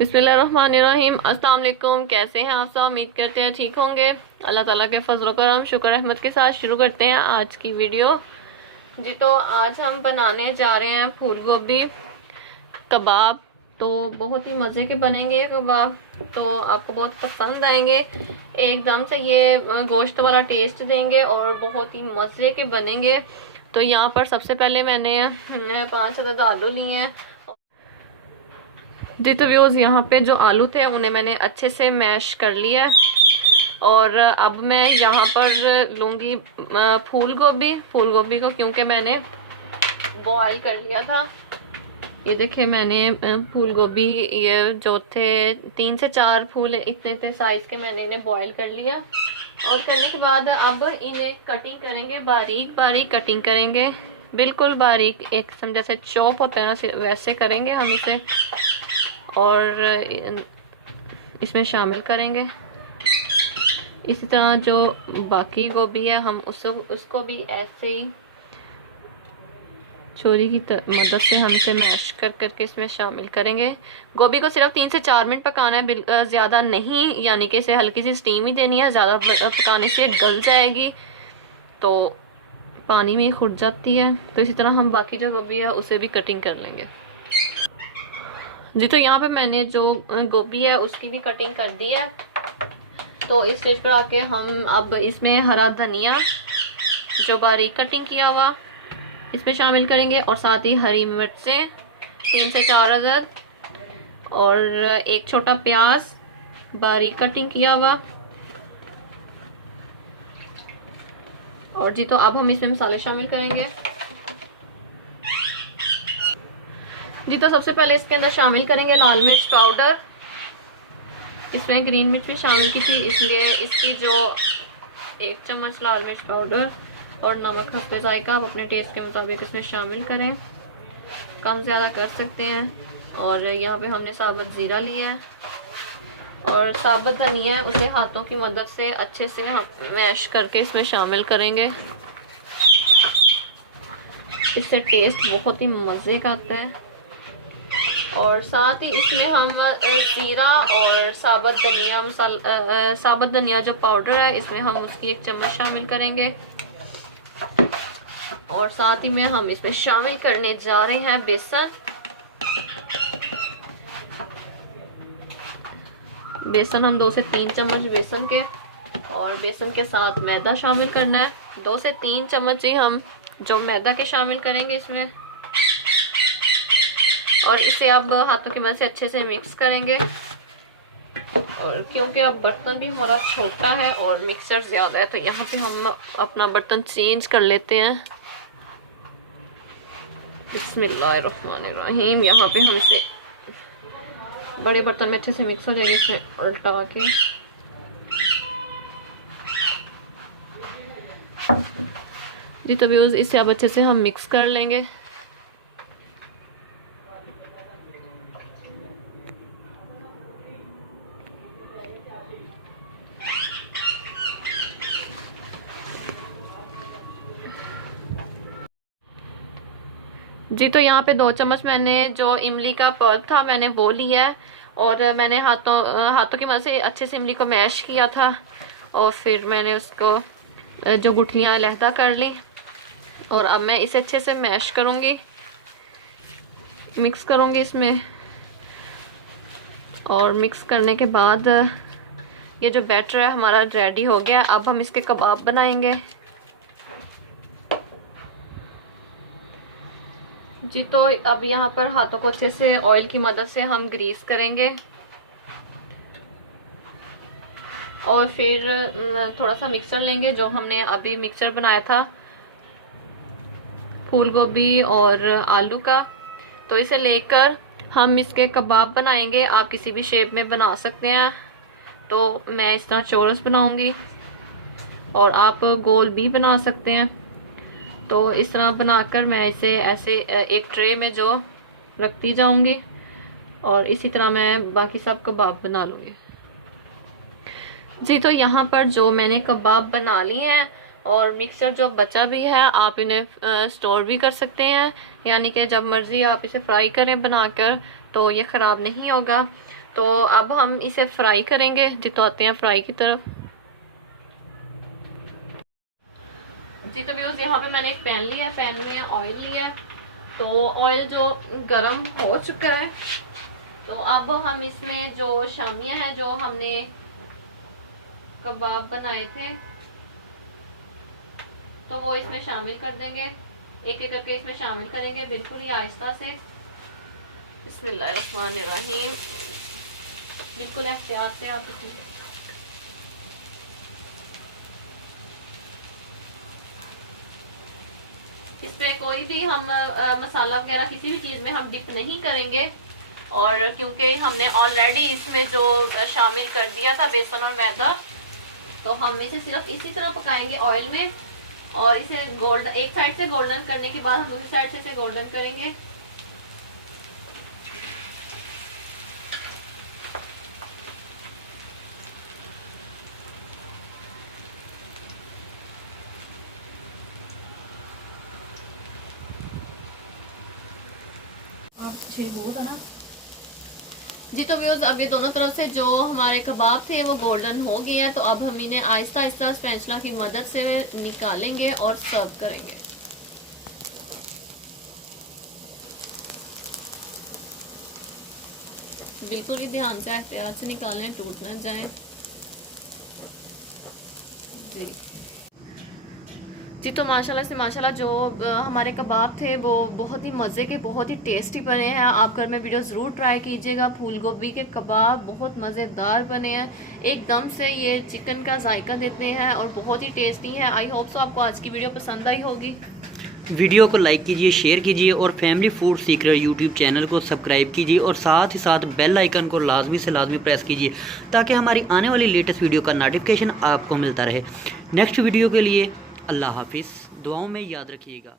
बिस्मिल्लाहिर्रहमानिर्रहीम। अस्सलाम वालेकुम। कैसे हैं आप सब? उम्मीद करते हैं ठीक होंगे। अल्लाह ताला के फजल करम शुक्र रहमत के साथ शुरू करते हैं आज की वीडियो जी। तो आज हम बनाने जा रहे हैं फूल गोभी कबाब। तो बहुत ही मज़े के बनेंगे ये कबाब, तो आपको बहुत पसंद आएंगे। एकदम से ये गोश्त वाला टेस्ट देंगे और बहुत ही मज़े के बनेंगे। तो यहाँ पर सबसे पहले मैंने 5 अदद आलू लिए हैं जी। तो व्यूज़ यहाँ पे जो आलू थे उन्हें मैंने अच्छे से मैश कर लिया है। और अब मैं यहाँ पर लूँगी फूल गोभी को, क्योंकि मैंने बॉयल कर लिया था। ये देखिए मैंने फूल गोभी, ये जो थे 3 से 4 फूल इतने थे साइज़ के, मैंने इन्हें बॉयल कर लिया। और करने के बाद अब इन्हें कटिंग करेंगे, बारीक बारीक कटिंग करेंगे, बिल्कुल बारीक, एक किस्म जैसे चॉप होता है ना वैसे करेंगे हम इसे। और इसमें शामिल करेंगे। इसी तरह जो बाकी गोभी है हम उसको भी ऐसे ही छुरी की मदद से हम इसे मैश कर करके इसमें शामिल करेंगे। गोभी को सिर्फ 3 से 4 मिनट पकाना है, ज़्यादा नहीं, यानी कि इसे हल्की सी स्टीम ही देनी है। ज़्यादा पकाने से गल जाएगी तो पानी में खुट जाती है। तो इसी तरह हम बाकी जो गोभी है उसे भी कटिंग कर लेंगे जी। तो यहाँ पे मैंने जो गोभी है उसकी भी कटिंग कर दी है। तो इस स्टेज पर आके हम अब इसमें हरा धनिया जो बारीक कटिंग किया हुआ इसमें शामिल करेंगे, और साथ ही हरी मिर्चें 3 से 4 अदद, और एक छोटा प्याज बारीक कटिंग किया हुआ। और जी तो अब हम इसमें मसाले शामिल करेंगे जी। तो सबसे पहले इसके अंदर शामिल करेंगे लाल मिर्च पाउडर। इसमें ग्रीन मिर्च भी शामिल की थी, इसलिए इसकी जो 1 चम्मच लाल मिर्च पाउडर और नमक हस्बे जायका आप अपने टेस्ट के मुताबिक इसमें शामिल करें, कम ज़्यादा कर सकते हैं। और यहाँ पे हमने साबुत ज़ीरा लिया है और साबुत धनिया है, उसे हाथों की मदद से अच्छे से हम मैश करके इसमें शामिल करेंगे। इससे टेस्ट बहुत ही मज़े का आता है। और साथ ही इसमें हम ज़ीरा और साबुत धनिया जो पाउडर है इसमें हम उसकी 1 चम्मच शामिल करेंगे। और साथ ही में हम इसमें शामिल करने जा रहे हैं बेसन हम 2 से 3 चम्मच बेसन के, और बेसन के साथ मैदा शामिल करना है। 2 से 3 चम्मच ही हम जो मैदा के शामिल करेंगे इसमें, और इसे अब हाथों की मदद से अच्छे से मिक्स करेंगे। और क्योंकि अब बर्तन भी हमारा छोटा है और मिक्सर ज़्यादा है, तो यहाँ पे हम अपना बर्तन चेंज कर लेते हैं। बिस्मिल्लाहिर्रहमानिर्रहीम। यहाँ पे हम इसे बड़े बर्तन में अच्छे से मिक्स हो जाएगी, इसमें उल्टा के जी। तो व्यूज़ इसे अब अच्छे से हम मिक्स कर लेंगे जी। तो यहाँ पे 2 चम्मच मैंने जो इमली का पल्प था मैंने वो लिया है, और मैंने हाथों की मदद से अच्छे से इमली को मैश किया था, और फिर मैंने उसको जो गुठलियाँ अलहदा कर ली। और अब मैं इसे अच्छे से मैश करूँगी, मिक्स करूँगी इसमें। और मिक्स करने के बाद ये जो बैटर है हमारा रेडी हो गया। अब हम इसके कबाब बनाएंगे जी। तो अब यहाँ पर हाथों को अच्छे से ऑयल की मदद से हम ग्रीस करेंगे, और फिर थोड़ा सा मिक्सर लेंगे जो हमने अभी मिक्सर बनाया था फूल गोभी और आलू का। तो इसे लेकर हम इसके कबाब बनाएंगे। आप किसी भी शेप में बना सकते हैं, तो मैं इस तरह चौरस बनाऊंगी, और आप गोल भी बना सकते हैं। तो इस तरह बनाकर मैं इसे ऐसे एक ट्रे में जो रखती जाऊंगी, और इसी तरह मैं बाकी सब कबाब बना लूँगी जी। तो यहाँ पर जो मैंने कबाब बना लिए हैं, और मिक्सर जो बचा भी है आप इन्हें स्टोर भी कर सकते हैं, यानी कि जब मर्ज़ी आप इसे फ्राई करें बनाकर, तो ये ख़राब नहीं होगा। तो अब हम इसे फ्राई करेंगे। तो आते हैं फ्राई की तरफ। जी तो व्यूअर्स, यहाँ पे मैंने एक पैन लिया है, पैन में ऑयल लिया है। तो ऑयल जो गरम हो चुका है, तो अब हम इसमें जो शामिया है, जो हमने कबाब बनाए थे, तो वो इसमें शामिल कर देंगे। एक एक करके इसमें शामिल करेंगे, बिल्कुल ही आहिस्ता से। बिस्मिल्लाहिर्रहमानिर्रहीम। बिल्कुल एहतियात से आप इसमें कोई भी हम मसाला वगैरह किसी भी चीज़ में हम डिप नहीं करेंगे। और क्योंकि हमने ऑलरेडी इसमें जो शामिल कर दिया था बेसन और मैदा, तो हम इसे सिर्फ इसी तरह पकाएंगे ऑयल में। और इसे गोल्डन, एक साइड से गोल्डन करने के बाद हम दूसरी साइड से इसे गोल्डन करेंगे। ना जी तो व्यूअर्स, अब ये दोनों तरफ से जो हमारे कबाब थे वो गोल्डन हो गए हैं। तो अब हम इन्हें आहिस्ता आहिस्ता स्पैचुला की मदद से निकालेंगे और सर्व करेंगे। बिल्कुल ही ध्यान से एहतियात से निकालें, टूट ना जाए। जी तो माशाल्लाह से माशाल्लाह जो हमारे कबाब थे वो बहुत ही मज़े के, बहुत ही टेस्टी बने हैं। आप घर में वीडियो ज़रूर ट्राई कीजिएगा। फूल गोभी के कबाब बहुत मज़ेदार बने हैं, एकदम से ये चिकन का जायका देते हैं और बहुत ही टेस्टी है। आई होप सो आपको आज की वीडियो पसंद आई होगी। वीडियो को लाइक कीजिए, शेयर कीजिए और family food secret YouTube channel को सब्सक्राइब कीजिए और साथ ही साथ बेल आइकन को लाजमी से लाजमी प्रेस कीजिए ताकि हमारी आने वाली लेटेस्ट वीडियो का नोटिफिकेशन आपको मिलता रहे। नेक्स्ट वीडियो के लिए अल्लाह हाफिज़, दुआओं में याद रखिएगा।